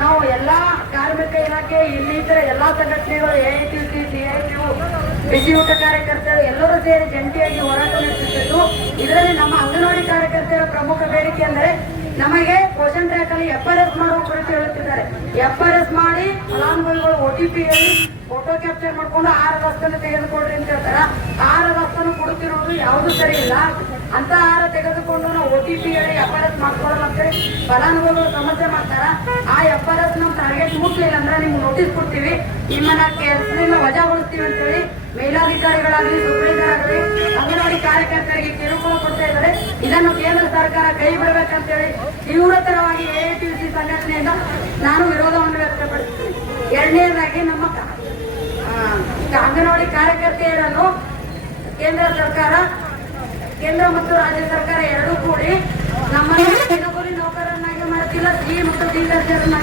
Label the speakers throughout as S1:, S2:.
S1: ನಾವು ಎಲ್ಲಾ ಕಾರ್ಮಿಕ ಇಲಾಖೆ ಇನ್ನಿತರ ಎಲ್ಲಾ ಸಂಘಟನೆಗಳು A I T C C I T ಬಿಸಿಯೂಟ ಕಾರ್ಯಕರ್ತರು ಎಲ್ಲರೂ ಸೇರಿ ಜಂಟಿಯಾಗಿ ಹೋರಾಟ ನಡೆಸುತ್ತಿದ್ದು, ಇದರಲ್ಲಿ ನಮ್ಮ ಅಂಗನವಾಡಿ ಕಾರ್ಯಕರ್ತರ ಪ್ರಮುಖ ಬೇಡಿಕೆ ಅಂದರೆ ನಮಗೆ ಪೋಷನ್ ಟ್ರ್ಯಾಕ್ ಅಲ್ಲಿ ಎಸ್ ಮಾಡುವ ಕುರಿತು ಹೇಳುತ್ತಿದ್ದಾರೆ. ಎಫ್ ಆರ್ ಎಸ್ ಮಾಡಿ ಫಲಾನುಭವಿಗಳು ಒ ಟಿ ಪಿಯಲ್ಲಿ ಫೋಟೋ ಕ್ಯಾಪ್ಚರ್ ಮಾಡ್ಕೊಂಡು ಆರು ದಸ್ತನ್ನು ತೆಗೆದುಕೊಡ್ರಿ ಅಂತ ಹೇಳ್ತಾರೆ. ಆರು ದಸ್ತನ್ನು ಕೊಡುತ್ತಿರುವುದು ಯಾವುದು ಸರಿ ಇಲ್ಲ. ಅಂತ ಆಹಾರ ತೆಗೆದುಕೊಂಡು ನಾವು ಒ ಟಿ ಪಿ ಹೇಳಿ ಎಫ್ ಮಾಡ್ಕೊಳ್ಳೋದಕ್ಕೆ ಫಲಾನುಭವಿಗಳು ಸಮಸ್ಯೆ ಮಾಡ್ತಾರ? ಆ ಎಫ್ ಆರ್ ಎಸ್ ನಮ್ಮ ಟಾರ್ಗೆಟ್ ಮುಟ್ಲಿಲ್ಲ ಅಂದ್ರೆ ನಿಮ್ಗೆ ನೋಟಿಸ್ ಕೊಡ್ತೀವಿ. ನಿಮ್ಮನ್ನ ಕೆಲಸದಿಂದ ವಜಾಗೊಳಿಸ್ತೀವಿ ಅಂತೇಳಿ ಮೇಲಾಧಿಕಾರಿಗಳಾಗಲಿ ಆಗಲಿ ಅಂಗನವಾಡಿ ಕಾರ್ಯಕರ್ತರಿಗೆ ಕಿರುಕುಳ ಕೊಡ್ತಾ ಇದ್ದಾರೆ. ಇದನ್ನು ಕೇಂದ್ರ ಸರ್ಕಾರ ಕೈ ಬಿಡಬೇಕಂತೇಳಿ ತೀವ್ರತರವಾಗಿ ಸಿ ಸಂಘಟನೆಯಿಂದ ನಾನು ವಿರೋಧವನ್ನು ವ್ಯಕ್ತಪಡಿಸ್ತೀನಿ. ಎರಡನೇದಾಗಿ ನಮ್ಮ ಅಂಗನವಾಡಿ ಕಾರ್ಯಕರ್ತೆಯರನ್ನು ಕೇಂದ್ರ ಸರ್ಕಾರ ಕೇಂದ್ರ ಮತ್ತು ರಾಜ್ಯ ಸರ್ಕಾರ ಎರಡೂ ಕೂಡಿ ನಮ್ಮನ್ನು ನೌಕರನ್ನಾಗಿ ಮಾಡುತ್ತಿಲ್ಲ. ಸಿ ಮತ್ತು ಡಿ ದರ್ಜೆಯನ್ನ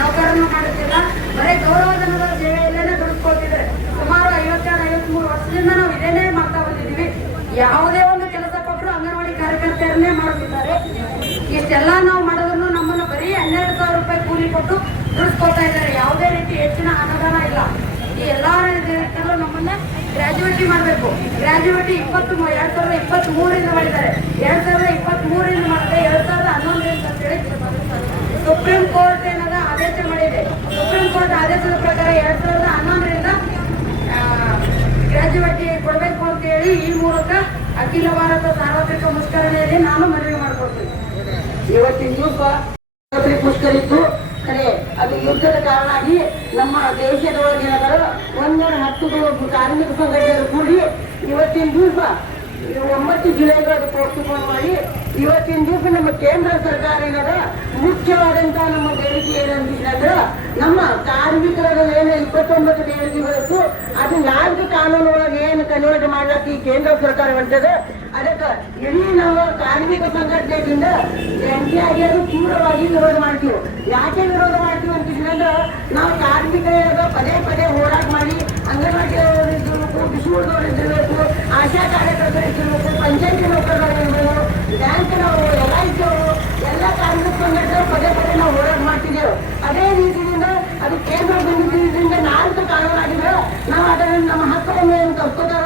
S1: ನೌಕರನ್ನು ಮಾಡುತ್ತಿಲ್ಲ. ಬರೀ ಗೌರವಧನದ ಸೇವೆಯಲ್ಲೇನೆ ದುಡಿಸ್ಕೊಳ್ತಿದ್ದಾರೆ ಸುಮಾರು ಐವತ್ತೆರಡು ಐವತ್ಮೂರು ವರ್ಷದಿಂದ ನಾವು ಇದೇನೇ ಮಾಡ್ತಾ ಬಂದಿದ್ದೀವಿ. ಯಾವುದೇ ಒಂದು ಕೆಲಸ ಕೊಟ್ಟರು ಅಂಗನವಾಡಿ ಕಾರ್ಯಕರ್ತೆಯರನ್ನೇ ಮಾಡುತ್ತಿದ್ದಾರೆ. ಇಷ್ಟೆಲ್ಲ ನಾವು ಮಾಡೋದನ್ನು ನಮ್ಮನ್ನು ಬರೀ ಹನ್ನೆರಡು ಸಾವಿರ ರೂಪಾಯಿ ಕೂಲಿ ಕೊಟ್ಟು ದುಡಿಸ್ಕೊಳ್ತಾ ಇದ್ದಾರೆ. ಯಾವುದೇ ರೀತಿ ಹೆಚ್ಚಿನ ಅನುದಾನ ಇಲ್ಲ. ಈ ಎಲ್ಲಾ ಮಾಡಬೇಕು. ಗ್ರಾಜುಯೇಟಿ ಇಪ್ಪತ್ತು ಎರಡ್ ಸಾವಿರದ ಇಪ್ಪತ್ತ್ ಮೂರಿಂದ ಮಾಡಿದ್ದಾರೆ. ಎರಡ್ ಸಾವಿರದ ಇಪ್ಪತ್ತ್ ಮೂರಿಂದ ಮಾಡಿದ್ರೆ ಎರಡ್ ಸಾವಿರದ ಹನ್ನೊಂದರಿಂದ ಅಂತೇಳಿ ಸುಪ್ರೀಂ ಕೋರ್ಟ್ ಏನದ ಆದೇಶ ಮಾಡಿದೆ. ಸುಪ್ರೀಂ ಕೋರ್ಟ್ ಆದೇಶದ ಪ್ರಕಾರ ಎರಡ್ ಸಾವಿರದ ಹನ್ನೊಂದರಿಂದ ಗ್ರಾಜುಯೇಟಿ ಕೊಡಬೇಕು ಅಂತ ಹೇಳಿ ಈ ಮೂಲಕ ಅಖಿಲ ಭಾರತ ಸಾರ್ವತ್ರಿಕ ಮುಷ್ಕರಣೆಯಲ್ಲಿ ನಾನು ಮನವಿ ಮಾಡಿಕೊಡ್ತೀನಿ
S2: ಇವತ್ತಿನ ಸಾರ್ವತ್ರಿಕ ಮುಷ್ಕರ ಇತ್ತು. ಖರೆ ಯುದ್ಧದ ಕಾರಣಾಗಿ ನಮ್ಮ ದೇಶದೊಳಗಿನ ಒಂದೂರ ಹತ್ತು ಕಾರ್ಮಿಕ ಸಂಘಟನೆಗಳು ಕೂಡಿ ಇವತ್ತಿನ ದಿವಸ ಒಂಬತ್ತು ಜಿಲ್ಲೆಗಳು ಪೋಸ್ಟ್ಪೋನ್ ಮಾಡಿ, ಇವತ್ತಿನ ದಿವಸ ನಮ್ಮ ಕೇಂದ್ರ ಸರ್ಕಾರ ಏನದ ಮುಖ್ಯವಾದಂತಹ ನಮ್ಮ ಬೇಡಿಕೆ ನಮ್ಮ ಕಾರ್ಮಿಕರ ಏನು ಇಪ್ಪತ್ತೊಂಬತ್ತು ಬೇಡಿಕೆಗಳಿತ್ತು ಅದು ನಾಲ್ಕು ಕಾನೂನು ಒಳಗೆ ಏನು ಕನ್ವರ್ಟ್ ಮಾಡ್ಲಕ್ಕೆ ಈ ಕೇಂದ್ರ ಸರ್ಕಾರ ಹೊಂಟದ ಅದಕ್ಕೆ ಇಡೀ ನಾವು ಕಾರ್ಮಿಕ ಸಂಘಟನೆಯಿಂದ ಜಂಟಿ ಅದು ತೀವ್ರವಾಗಿ ವಿರೋಧ ಮಾಡ್ತೀವಿ. ಯಾಕೆ ವಿರೋಧ ಮಾಡ್ತೀವಿ ಅಂತಂದ್ರೆ ನಾವು ಕಾರ್ಮಿಕರ ಪದೇ ಪದೇ ಹೋರಾಟ ಮಾಡಿ, ಅಂಗನವಾಡಿ ಇದ್ದಿರಬೇಕು ಆಶಾ ಕಾರ್ಯಕರ್ತರು ಇದ್ದಿರಬೇಕು ಪಂಚಾಯತಿ ನೌಕರರು ಇರಬೇಕು ಬ್ಯಾಂಕ್ ನಾವು ಎಲ್ ಐ ಸಿ ಅವರು, ಎಲ್ಲ ಕಾರ್ಮಿಕ ಸಂಘಟನೆ ಪದೇ ಪದೇ ನಾವು ಹೋರಾಟ ಮಾಡ್ತಿದ್ದೇವೆ. ಅದೇ ರೀತಿಯಿಂದ ಅದು ಕೇಂದ್ರ ಬಂದಿದ್ದರಿಂದ ನಾಲ್ಕು ಕಾರಣವಾಗಿದೆ ನಾವು ಅದನ್ನು ನಮ್ಮ ಹಕ್ಕನ್ನು ಏನು ತಪ್ಪುತ್ತಾರ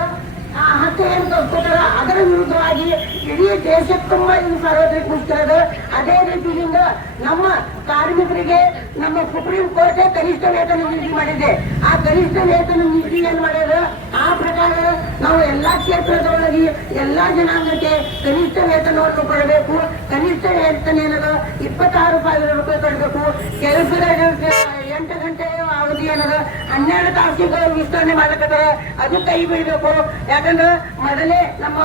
S2: ಆ ಹಕ್ಕು ಏನು ಕಲ್ತ್ಕೋತಾರ ಅದರ ವಿರುದ್ಧವಾಗಿ ಇಡೀ ದೇಶಕ್ಕಮ್ಮ ಇದು ಸಾರ್ವತ್ರಿಕ ಮುಷ್ಕರದ ಅದೇ ರೀತಿಯಿಂದ ನಮ್ಮ ಕಾರ್ಮಿಕರಿಗೆ ನಮ್ಮ ಸುಪ್ರೀಂ ಕೋರ್ಟ್ ಕನಿಷ್ಠ ವೇತನ ನೀತಿ ಮಾಡಿದೆ. ಆ ಕನಿಷ್ಠ ವೇತನ ನೀತಿ ಏನ್ ಮಾಡ್ಯಾರ ಆ ಪ್ರಕಾರ ನಾವು ಎಲ್ಲಾ ಕ್ಷೇತ್ರದೊಳಗೆ ಎಲ್ಲಾ ಜನಾಂಗಕ್ಕೆ ಕನಿಷ್ಠ ವೇತನವನ್ನು ಕೊಡಬೇಕು. ಕನಿಷ್ಠ ವೇತನ ಏನದ? ಇಪ್ಪತ್ತಾರು ಸಾವಿರ ರೂಪಾಯಿ ಕೊಡಬೇಕು ಕೆಲಸದ ಎಂಟು ಗಂಟೆ ಅವಧಿ ಏನದ ಹನ್ನೆರಡು ತಾಸಿಗೆ ವಿಸ್ತರಣೆ ಮಾಡಕತ್ತಾರ. ಅದು ಕೈ ಬಿಡಬೇಕು. ಯಾಕಂದ್ರೆ ಮೊದಲೇ ನಮ್ಮ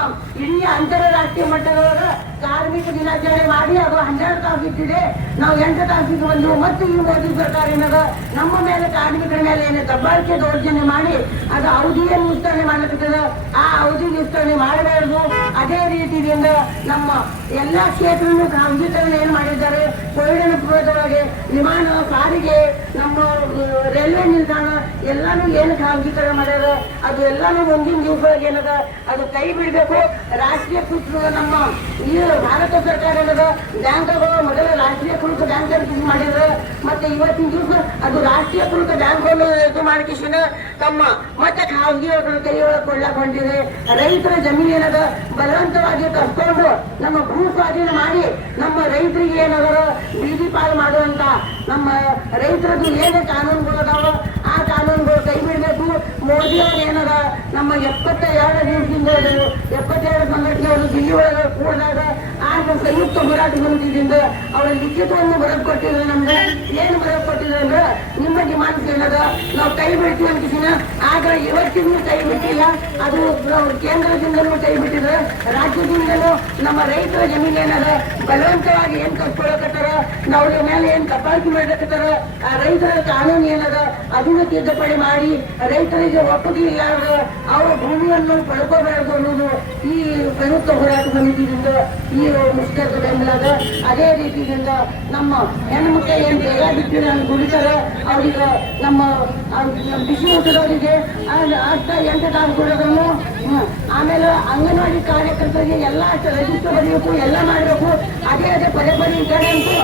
S2: ಇಡೀ ಅಂತಾರಾಷ್ಟ್ರೀಯ ಮಟ್ಟದೊಳಗ ಕಾರ್ಮಿಕ ದಿನಾಚರಣೆ ಮಾಡಿ ಅದು ಹನ್ನೆರಡು ತಾಸು ಇಟ್ಟಿದೆ. ನಾವು ಎಂಟು ತಾಸಿಗೆ ಬಂದು ಮತ್ತು ಈ ಮೋದಿ ಸರ್ಕಾರ ಏನದ ನಮ್ಮ ಮೇಲೆ ಕಾರ್ಮಿಕರ ಮೇಲೆ ಏನು ದಬ್ಬಾಳಿಕೆ ದೌರ್ಜನ್ಯ ಮಾಡಿ ಅದು ಅವಧಿಯನ್ನು ವಿಸ್ತರಣೆ ಮಾಡಕತ್ತದ. ಆ ಅವಧಿ ವಿಸ್ತರಣೆ ಮಾಡಬಾರದು. ಅದೇ ರೀತಿಯಿಂದ ನಮ್ಮ ಎಲ್ಲಾ ಕ್ಷೇತ್ರವನ್ನು ಖಾಸಗೀಕರಣ ಏನ್ ಮಾಡಿದ್ದಾರೆ? ಕೋವಿಡ್ ಪೂರ್ವದೊಳಗೆ ವಿಮಾನ ಸಾರಿಗೆ ನಮ್ಮ ರೈಲ್ವೆ ನಿಲ್ದಾಣ ಎಲ್ಲಾನು ಏನು ಖಾಸಗೀಕರಣ ಮಾಡ್ಯಾರ? ಅದು ಎಲ್ಲಾನು ಒಂದಿನ ದಿವಸದಾಗ ಏನದ? ಅದು ಕೈ ಬಿಡಬೇಕು. ರಾಷ್ಟ್ರೀಯಕೃತ ನಮ್ಮ ಈ ಭಾರತ ಸರ್ಕಾರ ಏನದ? ಬ್ಯಾಂಕ್ಗಳು ಮೊದಲ ರಾಷ್ಟ್ರೀಯಕೃತ ಬ್ಯಾಂಕ್ ಅಂತ ಇದು ಮಾಡಿದ್ರು. ಮತ್ತೆ ಇವತ್ತಿನ ದಿವಸ ಅದು ರಾಷ್ಟ್ರೀಯಕೃತ ಬ್ಯಾಂಕ್ಗಳು ಇದು ಮಾಡಿಕಿಸಿನ ತಮ್ಮ ಮತ್ತೆ ಖಾಸಗಿ ಕೈ ಒಳಗೆ ಹೊಂಟಿದೆ ರೈತರ ಜಮೀನು ಏನದ? ಬಲವಂತವಾಗಿ ಕಸ್ಕೊಂಡು ನಮ್ಮ ಭೂ ಸ್ವಾಧೀನ ಮಾಡಿ ನಮ್ಮ ರೈತರಿಗೆ ಏನದ? ಬೀದಿ ಪಾಲು ಮಾಡುವಂತ ನಮ್ಮ ರೈತರದ್ದು ಏನೇ ಕಾನೂನುಗಳು ಅದಾವ ಆ ಕಾನೂನುಗಳು ಕೈ ಬಿಡಬೇಕು ಮೋದಿ ಅವ್ರು ಏನದ? ನಮ್ಮ ಎಪ್ಪತ್ತ ಎರಡು ದಿವಸದಿಂದ ಎಪ್ಪತ್ತೆರಡು ಸಂಘಟನೆಯವರು ದಿಲ್ಲಿ ಒಳಗೆ ಕೂಡಿದಾಗ ಆಗ ಸಂಯುಕ್ತ ಹೋರಾಟ ಸಮಿತಿಯಿಂದ ಅವರ ಲಿಖಿತವನ್ನು ಬರೆದು ಕೊಟ್ಟಿದ್ರು ನಮ್ಗೆ. ಏನು ಬರೆದು ಕೊಟ್ಟಿದ್ರು ಅಂದ್ರೆ, ನಿಮ್ಮ ಡಿಮಾಂಡ್ಸ್ ಏನದ? ನಾವು ಕೈ ಬಿಡ್ತೀವಿ ಅಂತಿಸಿನ ಆಗ ಇವತ್ತಿಗೂ ಕೈ ಬಿಟ್ಟಿಲ್ಲ. ಅದು ಕೇಂದ್ರದಿಂದಲೂ ಕೈ ಬಿಟ್ಟಿದ್ರೆ, ರಾಜ್ಯದಿಂದಲೂ ನಮ್ಮ ರೈತರ ಜಮೀನು ಏನದ? ಬಲವಂತವಾಗಿ ಏನ್ ಕಟ್ಕೊಳ್ಳಕತ್ತಾರ ನಾವು ಮೇಲೆ ಏನ್ ಕಪಾಲ್ತಿ ಮಾಡಕತ್ತಾರ ಆ ರೈತರ ಕಾನೂನು ಏನದ? ಅದನ್ನು ತಿದ್ದುಪಡಿ ಮಾಡಿ ರೈತರಿಗೆ ಒಪ್ಪಿಗೆ ಇಲ್ಲಾರ್ದ ಅವರ ಭೂಮಿಯನ್ನು ಪಡ್ಕೋಬಾರದು ಅನ್ನೋದು ಈ ಸಂಯುಕ್ತ ಹೋರಾಟ ಸಮಿತಿಯಿಂದ ಈ ಮುಷ್ಕರದ ಬೆಂಬಲದ ಅದೇ ರೀತಿಯಿಂದ ನಮ್ಮ ಹೆಣ್ಮಕ್ಳು ಏನು ಬೇಗ ಬಿಟ್ಟು ನಾನು ದುಡಿತಾರ ಅವ್ರಿಗೆ ನಮ್ಮ ಬಿಸಿ ಊಟದವರಿಗೆ ಅಷ್ಟ ಎಂಟು ತಾಸು ಕೊಡೋದನ್ನು. ಆಮೇಲೆ ಅಂಗನವಾಡಿ ಕಾರ್ಯಕರ್ತರಿಗೆ ಎಲ್ಲ ರಜಿಸ್ಟರ್ ಬರೀಬೇಕು, ಎಲ್ಲ ಮಾಡಬೇಕು, ಅದೇ ಅದೇ ಪದೇ ಪದೇ ಅಂತೂ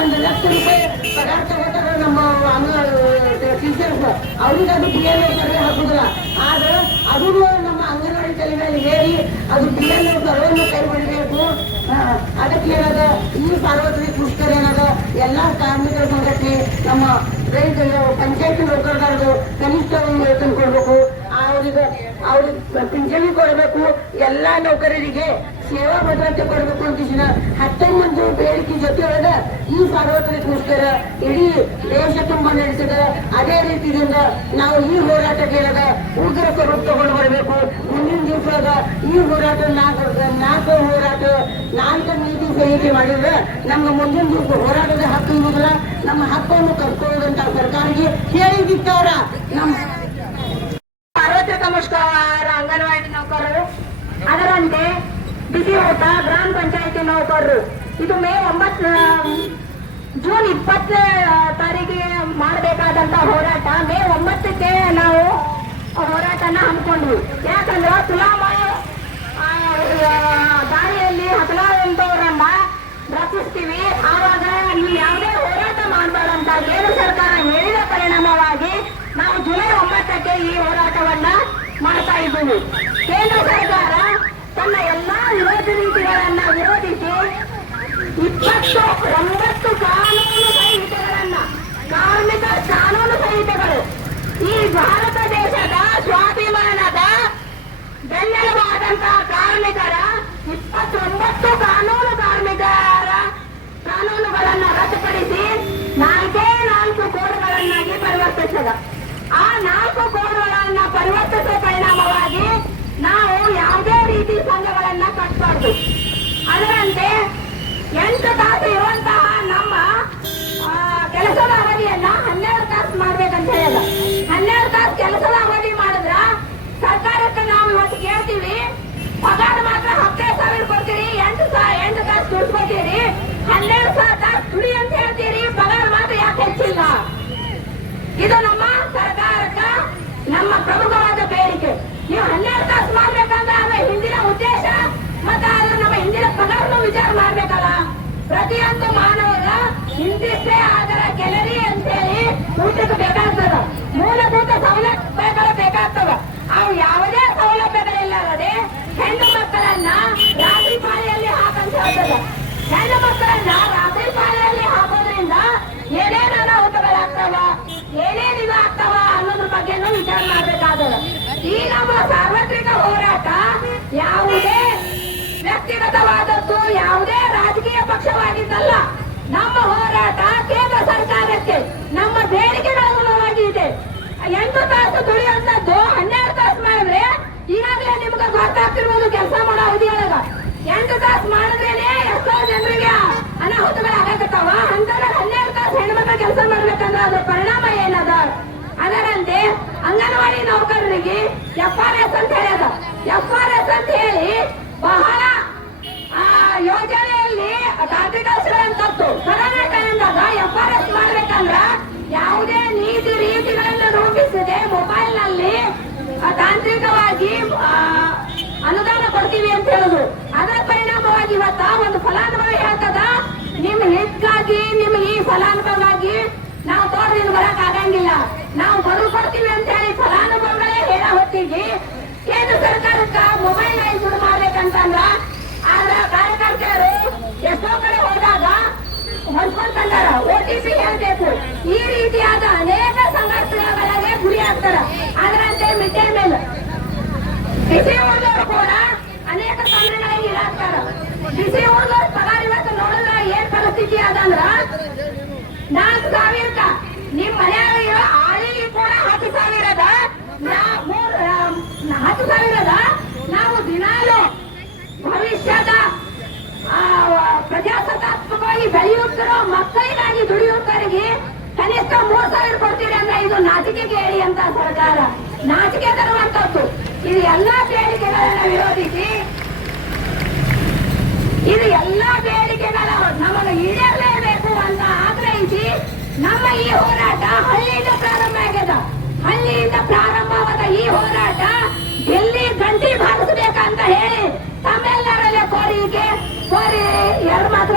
S2: ಒಂದು ಲಕ್ಷ ರೂಪಾಯಿ ನಮ್ಮ ಟೀಚರ್ಸ್ ಅವ್ರಿಗೆ ಅದು ಪಿ ಎಲ್ ಸರ್ವೆ ಹಾಕುದಿಲ್ಲ. ಆದ್ರೆ ಅದು ನಮ್ಮ ಅಂಗನವಾಡಿ ತಲೆ ಮೇಲೆ ಹೇಳಿ ಅದು ಪಿ ಎಲ್ ಸರ್ವೆಯನ್ನು ಕೈ ಮಾಡಬೇಕು. ಅದಕ್ಕೆ ಏನದ? ಈ ಸಾರ್ವತ್ರಿಕ ಮುಷ್ಕರ ಏನದ? ಎಲ್ಲಾ ಕಾರ್ಮಿಕರ ಸಂಘಟನೆ ನಮ್ಮ ರೈತ ಪಂಚಾಯತ್ ನೌಕರದಾರರು ಕನಿಷ್ಠ ಒಂದು ಕೊಡ್ಬೇಕು ಅವ್ರಿಗೆ ಅವ್ರಿಗೆ ಪಿಂಚಣಿ ಕೊಡಬೇಕು. ಎಲ್ಲಾ ನೌಕರರಿಗೆ ಸೇವಾ ಭದ್ರತೆ ಕೊಡಬೇಕು ಅಂತ ಹತ್ತೊಂಬತ್ತು ಬೇಡಿಕೆ ಜೊತೆಯೊಳಗ ಈ ಸಾರ್ವತ್ರಿಕ ಮುಷ್ಕರ ಇಡೀ ದೇಶ ತುಂಬಾ ನಡೆಸಿದ. ಅದೇ ರೀತಿಯಿಂದ ನಾವು ಈ ಹೋರಾಟ ಕೇಳದ ಉಗ್ರ ಸ್ವರೂಪ ತಗೊಂಡು ಬರಬೇಕು. ಮುಂದಿನ ದಿವಸದಾಗ ಈ ಹೋರಾಟ, ನಾಲ್ಕು ನಾಲ್ಕು ಹೋರಾಟ, ನಾಲ್ಕು ನೀತಿ ಸಂಹಿತೆ ಮಾಡಿದ್ರೆ ನಮ್ಮ ಮುಂದಿನ ದಿವಸ ಹೋರಾಟದ ಹಕ್ಕು ಇರುವುದಿಲ್ಲ. ನಮ್ಮ ಹಕ್ಕನ್ನು ಕರ್ಕೊಳ್ಳೋದಂತ ಸರ್ಕಾರಕ್ಕೆ ಹೇಳಿದಿತ್ತಾರ ನಮ್ಮ
S3: ಸಾರ್ವತ್ರಿಕ ಮುಷ್ಕರ ಅಂಗನವಾಡಿ ನೌಕರರು. ಅದರಂತೆ ಬಿಸಿ ಊಟ, ಗ್ರಾಮ ಪಂಚಾಯತಿ ನೌಕರರು. ಇದು ಮೇ ಒಂಬತ್ತು ಜೂನ್ ಇಪ್ಪತ್ತನೇ ತಾರೀಕಿಗೆ ಮಾಡಬೇಕಾದಂತ ಹೋರಾಟ. ಮೇ ಒಂಬತ್ತಕ್ಕೆ ನಾವು ಹೋರಾಟನ ಹಮ್ಮಿಕೊಂಡ್ವಿ. ಯಾಕಂದ್ರೆ ತುಲಾಮ ದಾರಿಯಲ್ಲಿ ಹತಲಾದಂತವರನ್ನ ರಕ್ಷಿಸ್ತೀವಿ ಆವಾಗ ನೀವು ಯಾವುದೇ ಹೋರಾಟ ಮಾಡಬಾರ್ದಂತ ಕೇಂದ್ರ ಸರ್ಕಾರ ಹೇಳಿದ ಪರಿಣಾಮವಾಗಿ ನಾವು ಜುಲೈ ಒಂಬತ್ತಕ್ಕೆ ಈ ಹೋರಾಟವನ್ನ ಮಾಡ್ತಾ ಇದ್ದೀವಿ. ಕೇಂದ್ರ ಸರ್ಕಾರ ತನ್ನ ಎಲ್ಲಾ ವಿರೋಧ ನೀತಿಗಳನ್ನ ವಿರೋಧಿಸಿ ಇಪ್ಪತ್ತು ಒಂಬತ್ತು ಕಾನೂನು ಸಂಹಿತೆಗಳನ್ನ, ಕಾರ್ಮಿಕ ಕಾನೂನು ಸಂಹಿತೆಗಳು, ಈ ಭಾರತ ದೇಶದ ಸ್ವಾಭಿಮಾನದ ಬೆನ್ನೆಲುಬಾದಂತಹ ಕಾರ್ಮಿಕರ ಇಪ್ಪತ್ತೊಂಬತ್ತು ಕಾನೂನು ಕಾರ್ಮಿಕರ ಕಾನೂನುಗಳನ್ನ ರದ್ದುಪಡಿಸಿ ನಾಲ್ಕೇ ನಾಲ್ಕು ಕೋಡ್ಗಳನ್ನಾಗಿ ಪರಿವರ್ತಿಸದ. ಆ ನಾಲ್ಕು ಕೋಡ್ಗಳನ್ನ ಪರಿವರ್ತಿಸುವ ಪರಿಣಾಮವಾಗಿ ನಾವು ಯಾವುದೇ ರೀತಿ ಸಂಘಗಳನ್ನ ಕಟ್ಟಬಾರ್ದು ಅದರಂತೆ ಎಂಟು ತಾಸು ಇರುವಂತಹ ನಮ್ಮ ಆ, ಕೆಲಸದ ಅವಧಿಯನ್ನ ಹನ್ನೆರಡು ತಾಸು ಮಾಡ್ಬೇಕಂತ ಹೇಳಿದ ಹನ್ನೆರಡು ತಾಸು ಕೆಲಸದ ಅವಧಿ ಮಾಡಿದ್ರ ಸರ್ಕಾರಕ್ಕೆ ನಾವು ಇವತ್ತು ಕೇಳ್ತೀವಿ ಪಗಾರ ಮಾತ್ರ ಹದಿನೈದು ಸಾವಿರ ಕೊಡ್ತೀರಿ ಎಂಟು ಸಾವಿರ ಎಂಟು ತಾಸು ದುಡ್ಕೊತೀರಿ ಹನ್ನೆರಡು ಸಾವಿರ ತಾಸು ದುಡಿ ಅಂತ ಹೇಳ್ತೀರಿ ಪಗಾರ ಮಾತ್ರ ಯಾಕೆ ಹೆಚ್ಚಿಲ್ಲ ಇದು ನಮ್ಮ ಸರ್ಕಾರಕ್ಕ ನಮ್ಮ ಪ್ರಮುಖವಾದ ಬೇಡಿಕೆ ನೀವು ಹನ್ನೆರಡು ತಾಸು ಮಾಡ್ಬೇಕಂದ್ರೆ ಅದರ ಹಿಂದಿನ ಉದ್ದೇಶ ಮತ್ತೆ ಅದು ನಮ್ಮ ಹಿಂದಿನ ಪಗಾರನು ವಿಚಾರ ಮಾಡ್ಬೇಕಲ್ಲ ಪ್ರತಿಯೊಂದು ಮಾನವರ ಇಂತಿಷ್ಟೇ ಆದರ ಕೆಲರಿ ಅಂತೇಳಿ ಊಟಕ್ಕೆ ಬೇಕಾಗ್ತದ. ಮೂಲಭೂತ ಸೌಲಭ್ಯಗಳು ಬೇಕಾಗ್ತದ ಅವು ಯಾವುದೇ ಸೌಲಭ್ಯಗಳಿಲ್ಲದೆ ಹೆಣ್ಣು ಮಕ್ಕಳನ್ನ ರಾತ್ರಿ ಪಾಳಿಯಲ್ಲಿ ಹಾಕಂತ ಹೇಳ್ತದ ಹೆಣ್ಣು ಮಕ್ಕಳನ್ನ ರಾತ್ರಿ ಪಾಳಿಯಲ್ಲಿ ಹಾಕೋದ್ರಿಂದ ಏನೇನು ಅನಾಹುತಗಳಾಗ್ತಾವ ಏನೇನು ಇದು ಅನ್ನೋದ್ರ ಬಗ್ಗೆನೂ ವಿಚಾರ ಮಾಡ್ಬೇಕಾಗದ ಈ ನಮ್ಮ ಸಾರ್ವತ್ರಿಕ ಹೋರಾಟ ಯಾವುದೇ ವ್ಯಕ್ತಿಗತವಾದದ್ದು ಯಾವುದೇ ರಾಜಕೀಯ ಪಕ್ಷವಾಗಿದ್ದಲ್ಲ. ನಮ್ಮ ಹೋರಾಟ ಕೇಂದ್ರ ಸರ್ಕಾರಕ್ಕೆ, ನಮ್ಮ ಬೇಡಿಕೆಗನುಗುಣವಾಗಿ ಇದೆ. ಎಂಟು ತಾಸು ದುಡಿಯುವಂತದ್ದು ಹನ್ನೆರಡು ತಾಸು ಮಾಡಿದ್ರೆ ಈಗಾಗಲೇ ನಿಮ್ಗೆ ಗೊತ್ತಾಗ್ತಿರ್ಬೋದು ಕೆಲಸ ಮಾಡೋ ಅವಧಿಯೊಳಗ ಎಂಟು ತಾಸು ಮಾಡಿದ್ರೇನೆ ಎಷ್ಟೋ ಜನರಿಗೆ ಅನಾಹುತಗಳಾಗತ್ತವ ಅಂತಂದ್ರೆ ಹನ್ನೆರಡು ತಾಸು ಹೆಣ್ಮಕ್ಳು ಕೆಲಸ ಮಾಡ್ಬೇಕಂದ್ರೆ ಅದ್ರ ಪರಿಣಾಮ ಏನದ? ಅದರಂತೆ ಅಂಗನವಾಡಿ ನೌಕರರಿಗೆ ಎಫ್ ಆರ್ ಎಸ್ ಅಂತ ಹೇಳ್ಯದ ಎಫ್ ಆರ್ ಎಸ್ ಅಂತ ಹೇಳಿ ಬಹಳ ಯೋಜನೆಯಲ್ಲಿ ಅಂತದ್ದು ಕೊರೋನಾ ಆರ್ ಎಸ್ ಮಾಡ್ಬೇಕಂದ್ರ ಯಾವುದೇ ನೀತಿ ರೀತಿಗಳನ್ನು ರೂಪಿಸದೆ ಮೊಬೈಲ್ನಲ್ಲಿ ತಾಂತ್ರಿಕವಾಗಿ ಅನುದಾನ ಕೊಡ್ತೀವಿ ಅಂತ ಹೇಳುದು. ಅದರ ಪರಿಣಾಮವಾಗಿ ಇವತ್ತ ಒಂದು ಫಲಾನುಭವಿ ಹೇಳ್ತದ, ನಿಮ್ ಹಿಟ್ಗಾಗಿ ನಿಮ್ ಈ ಫಲಾನುಭವಾಗಿ ನಾವು ತೋಟದಿಂದ ಬರಕ್ ಆಗಂಗಿಲ್ಲ. ನಾವು ಬರು ಕೊಡ್ತೀವಿ ಅಂತ ಹೇಳಿ ಫಲಾನುಭವಿಗಳೇ ಹೇಳ ಹೊತ್ತಿಗೆ ಕೇಂದ್ರ ಸರ್ಕಾರಕ್ಕ ಮೊಬೈಲ್ ಶುರು ಮಾಡ್ಬೇಕಂತಂದ್ರ ಆದ್ರ ಕಾರ್ಯಕರ್ತರು ಎಷ್ಟೋ ಕಡೆ ಹೋದಾಗ ಹೊಂದ್ಕೊಂತಂದಾರ ಓಟಿಸಿ ಹೇಳ್ಬೇಕು. ಈ ರೀತಿಯಾದ ಅನೇಕ ಸಂಘರ್ಷಗಳಿಗೆ ಗುರಿ ಆಗ್ತಾರ. ಅದರಂತೆ ಮಿಡ್ ಡೇ ಮೀಲ್. ಬಿಸಿ ಊರ್ದವ್ರು ಕೂಡ ಅನೇಕ ತೊಂದರೆಗಳಿಗೆ ಈಡಾಗ್ತಾರ. ಬಿಸಿ ಊರ್ದವ್ರ ಪಗಾರ ಇವತ್ತು ನೋಡಿದ್ರ ಏನ್ ಪರಿಸ್ಥಿತಿ ಅದಂದ್ರ ನಾಲ್ಕು ಸಾವಿರಕ್ಕ ನಿಮ್ ಆಳಿಗೆ ಕೂಡ ಹತ್ತು ಸಾವಿರದ ನಾ- ಮೂರ್ ಆ, ಹತ್ತು ಸಾವಿರದ ನಾವು ದಿನಾಲು ಭವಿಷ್ಯದ ಆ, ಪ್ರಜಾಸತ್ತಾತ್ಮಕವಾಗಿ ಬೆಳೆಯುತ್ತಿರೋ ಮಕ್ಕಳಿಗಾಗಿ ದುಡಿಯುತ್ತವರಿಗೆ ಕನಿಷ್ಠ ಮೂರ್ ಸಾವಿರ ಕೊಡ್ತೀರಿ ಅಂದ್ರೆ ಇದು ನಾಚಿಕೆ ಕೇಳಿ ಅಂತ ಸರ್ಕಾರ. ನಾಚಿಕೆ ತರುವಂತದ್ದು ಇದು ಎಲ್ಲಾ ಬೇಡಿಕೆಗಳನ್ನ ವಿರೋಧಿಸಿ, ಇದು ಎಲ್ಲಾ ಬೇಡಿಕೆಗಳ ನಮಗೆ ಈಡೇರಲೇಬೇಕು ಅಂತ ಆಗ್ರಹಿಸಿ ನಮ್ಮ ಈ ಹೋರಾಟ ಹಳ್ಳಿಯಿಂದ ಪ್ರಾರಂಭ ಆಗ್ಯದ. ಹಳ್ಳಿಯಿಂದ ಪ್ರಾರಂಭವಾದ ಈ ಹೋರಾಟ ಎಲ್ಲಿ ಗಂಟಿ ಬಾರಿಸಬೇಕಂತ ಹೇಳಿ ತಮ್ಮೆಲ್ಲರಲ್ಲಿ ಕೋರಿಕೆ ಕೋರಿ ಎರಡು ಮಾತ್ರ